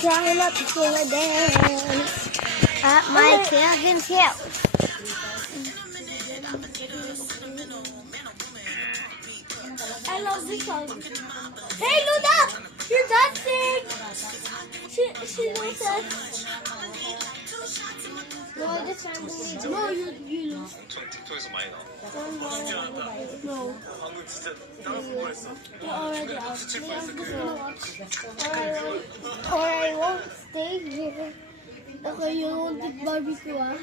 Try not to sing a dance at my cousin's house. I love this song. Hey, Luna! You're dancing! She knows that. No, I just randomly. No, you lose. 틱톡에서 많이 나와. No. 방금 진짜 따라서 했어. You're already out. Or I won't stay here. Okay, you won't eat barbecue, ah.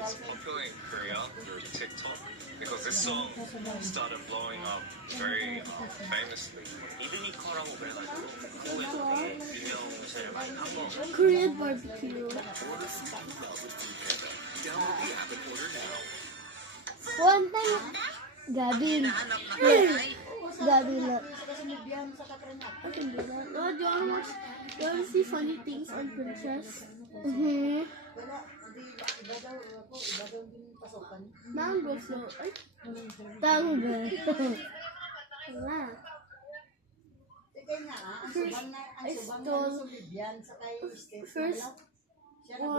It's popular in Korea through TikTok because this song started blowing up very famously. 이드니커라고 그래가지고 한국에서 되게 유명세를 많이 한 거. Korean barbecue. One time, Gabi. Gabi na. I can do that. No, do you wanna see funny things on Princess? Mm-hmm. Mango flow. Ay, tango. Wala.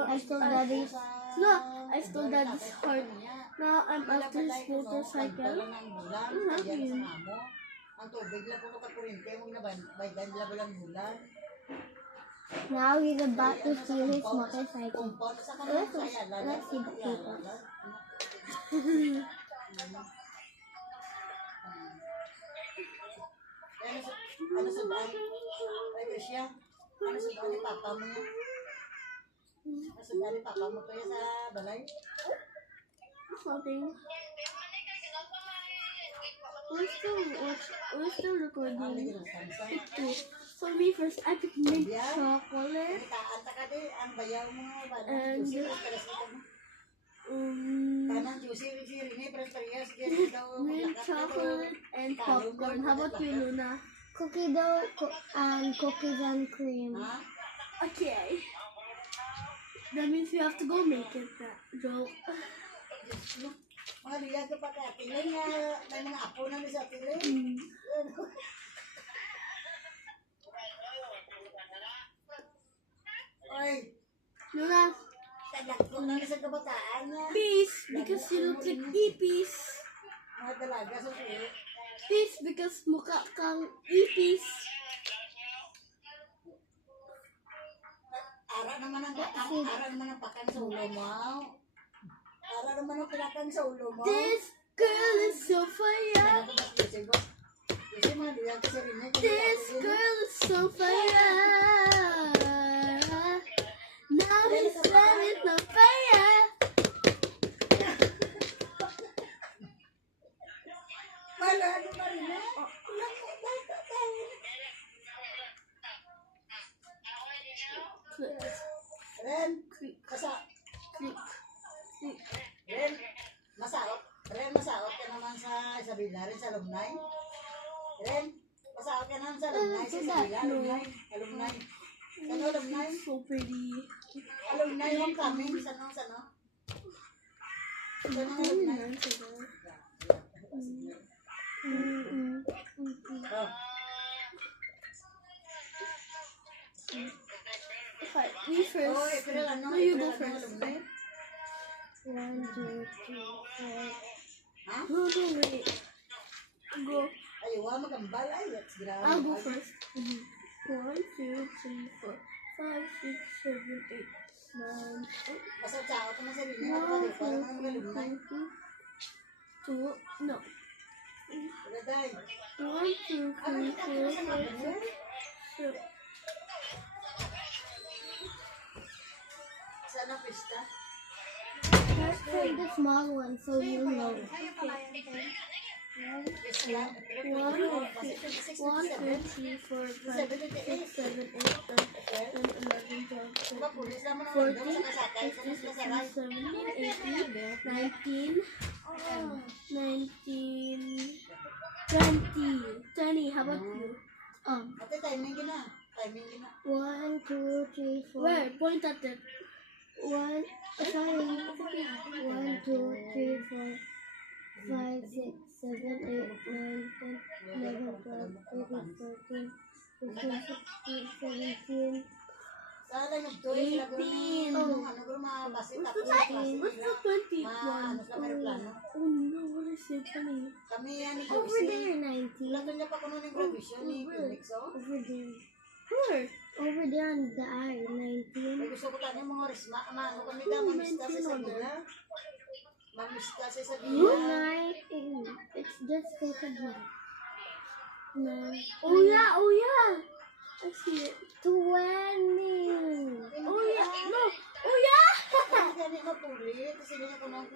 I stole daddy's. No, I stole daddy's heart. Now I'm after his motorcycle. I'm happy. Now he's about to steal his motorcycle. Let's see the people. Something. We're still recording. Pick two. For me first, I pick mint chocolate and mint chocolate and popcorn. How about you, Luna? Cookie dough and cookies and cream. Okay. That means we have to go make it, Joe. Luna, peace, because you look like ipis. Peace, because mukha kang ipis. Ara naman ang pakan sa ulo mo. Ara naman ang pinakan sa ulo mo. This girl is so fire. This girl is so fire. Now he's setting the fire. Ren, masaot ka naman sa Isabela rin sa alumni. Ren, masaot ka naman sa alumni sa Isabela, alumni. Sano alumni? So pretty. Alumni homecoming, sano? Sano alumni? Oh. Okay, me first. No, you go first. 1, 2, 3, 4. No, wait. Go. Ayaw, magambal. Ay, that's grabe. I'll go first. 1, 2, 3, 4, 5, 6, 7, 8, 9. Basta tsaka ko na sa rin. 1, 2, 3, 4, 5, 6, 7, 8, 9, 10, 11, 12, 13. No. 1, 2, 3, 4, 5, 6, 7. Sana pista? Let's play the small one so you know. 1, 2, 3, 4, 5, 6, 7, 8, 20. How about you? Ate, timing gina. 1, 2, 3, 4. Where? Point at it. 1, 2, 3, 4, 5, 6, 7, 8, 9, 10, 11, 12, 14, 15, 16, 17. Sana yung tuloy sila gano'n. Ano gano'n mabasi tapos sa klase What's nila. the 21? Ano sila may plano. Oh no, what is it? Honey? Kami yan ni Over Josie. there, 19. Lato niya pa kuno ng graduation ni Phoenix, oh. Over there. Where? Over there on the eye, 19. May gusto ko tayo yung mga risma. Ano kami daw, mamista sa Sabila. Mamista sa Sabila. 9. It's just stated here. 9. Oh yeah, oh yeah. I see it. 20. Oh yeah, no. Oh yeah. Kani mapulit. Kasi niya ko nang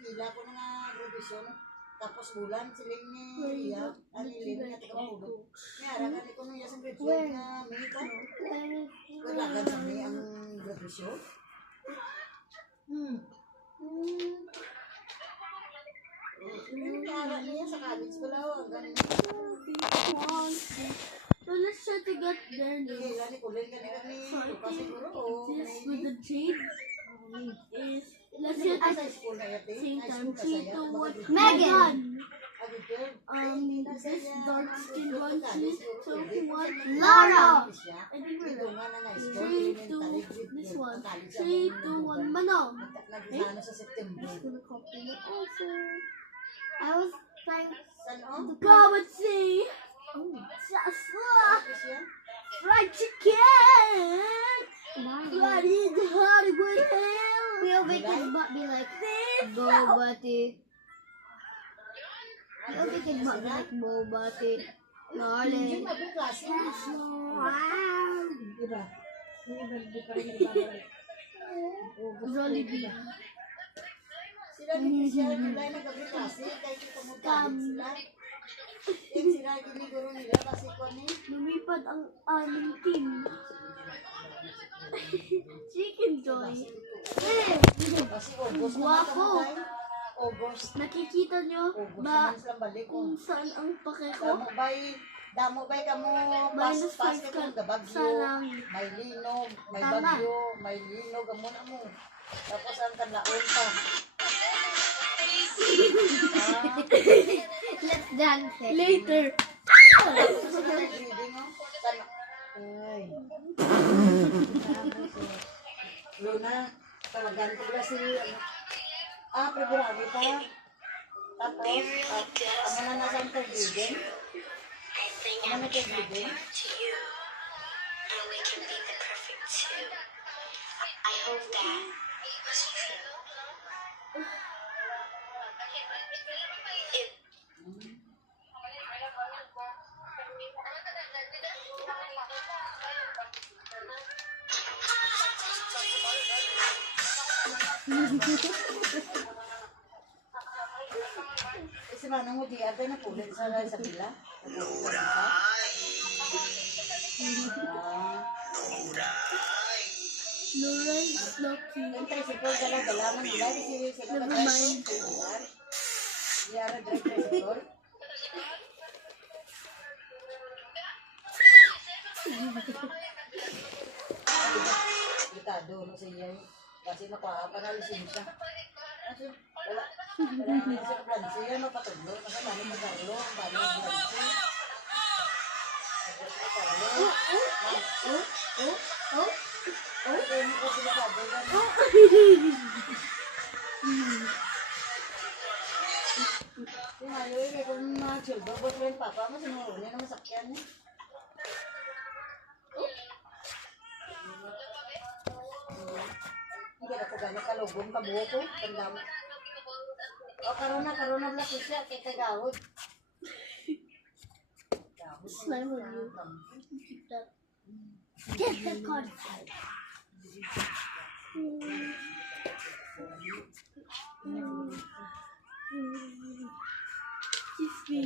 ila ko nga graduation. Tapos bulan siling ni iya. Ano yung nga taga mapulit. Kaya ragan ko nung yasang graduate na minita. Wala gan sa may ang graduation. Kaya niya sa college pala. Hanggang So let's try to get there now. kailan ni kulay ka ni So I Lupa think siguro. this with the jade is let's Kasi get at at sa school na yate. same High time. school 3, ka 2, 1. saya. Megan. This This dark skin one, 3, 2, 1. Lara! I think we're right. 3, 2, this one. 3, 2, 1. Manong. Nag-ano sa September. I'm gonna copy the answer. I was trying San to o? go and see. Tapos yan? Fried chicken. Fried in the Hollywood Hills. We'll make his butt be like Bo Butty. We'll make his butt be like Bo Butty. Yung Darling. mabiklase. Wow. Diba? Di pa rin nagbabalik. Jollibee. Sila ni Christian, nila yung nagbabiklase. Kahit tumutawid sila. Yung sila giniguro nila kasi ko ni. Lumipad ang aming team. Chicken Joy. Kasi August na Guwapo. August. Nakikita nyo August ba naman silang balik. kung saan ang pake ko? Damo bay kamo Minus pas 5 ka ka kung bagyo, sa langit. may linog, may Tama. bagyo, may linog, amo na mo. Tapos ang kanlaon pa. Let's dance it. Later. Tapos ang reading oh. Ay. Luna, tawagan ko pala si February pa. Tapos, ano na nasa ang reading? Ano na reading? To you, and we can be the perfect two. I hope that was true. Si Manong mo di ate na pulit sa bila. Lauren is lucky. Yung tricycle ka lang, dalaman nila. Kasi sila Never mind. Di ara drive tricycle. Delikado no siya. Kasi nakuha pa na lisensya. Kasi wala. Wala na sa plansi. Yan mapatuglo. Kasi lalo magkarlo. Balo ang plansi. Okay, mo kasi delikado yan. Kung ayaw eh, kung mga childo, boss rin papa mo, sinuro niya na masakyan eh. Hindi na ko gano'ng kalugong kabuo ko. Tanda mo. O, karoon na black siya. Kaya kagawad. Smile for you. Keep that. Get the card. Kiss me.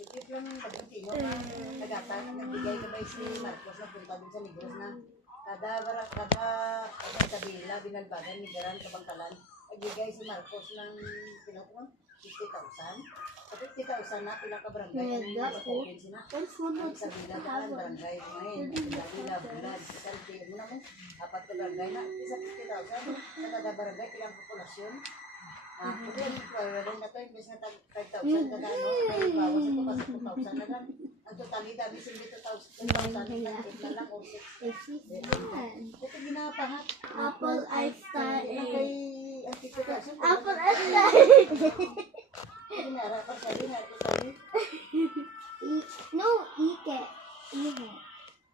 Tikip lang yung pagkatino na nagatan. Nagbigay ka ba si Marcos na punta dun sa Negros na kada kabila, binalbagan, nigaran, kabangkalan. Nagbigay si Marcos ng pinukuan. 50,000. Sa 50,000 na, pila ka barangay. Yeah, Ano yung that mga province na? That's one Ang of sa the Bilagaan, barangay ngayon. Bila, Bulan. Kasi mo na mo, apat ka barangay na. Isa 50,000. Sa kada barangay, pilang populasyon. Kaya wala na to, imbes na 5,000 kada ano, ay bawas ito kasi 2,000 na lang. Ang totalidad, dami sindi 2,000 na lang o 6. Ito ginapahat. Apple Einstein. Kay ang 50,000. Apple Einstein. Ginarapan sabi nga ito sabi. No, Ike. Ihe.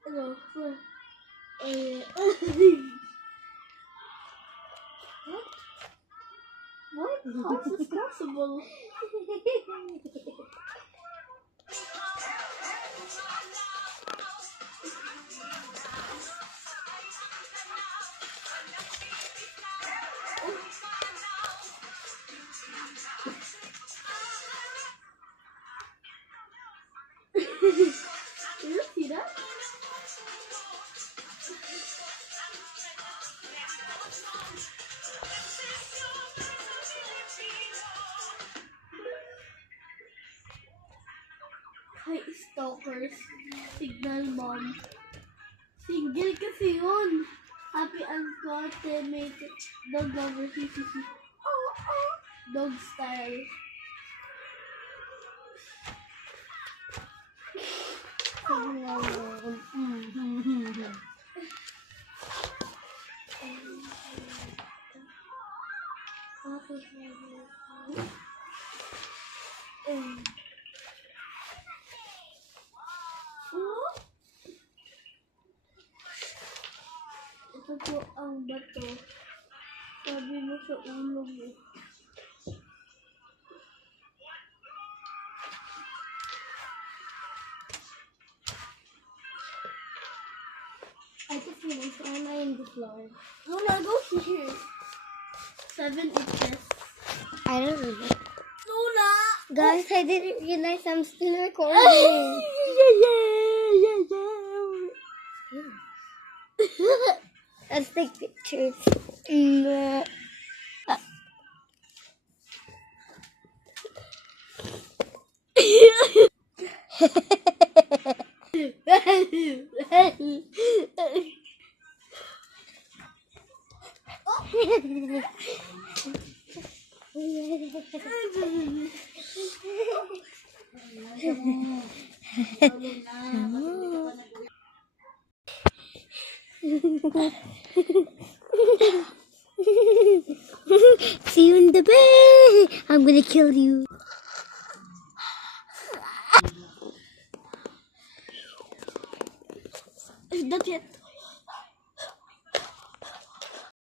Ano? What? How is this possible? Did you see that? Hi, stalkers. Signal bomb. Single kasi yun. Happy uncoordinated dog lover CCC. Oh, oh. Dog style. Signal bomb. Ito po ang bato. Sabi mo sa ulo mo. I can feel it. Am I in the floor? Luna, go here. 7 inches. I don't know. Luna! Guys, I didn't realize I'm still recording. Let's take pictures. See you in the bay. I'm gonna kill you.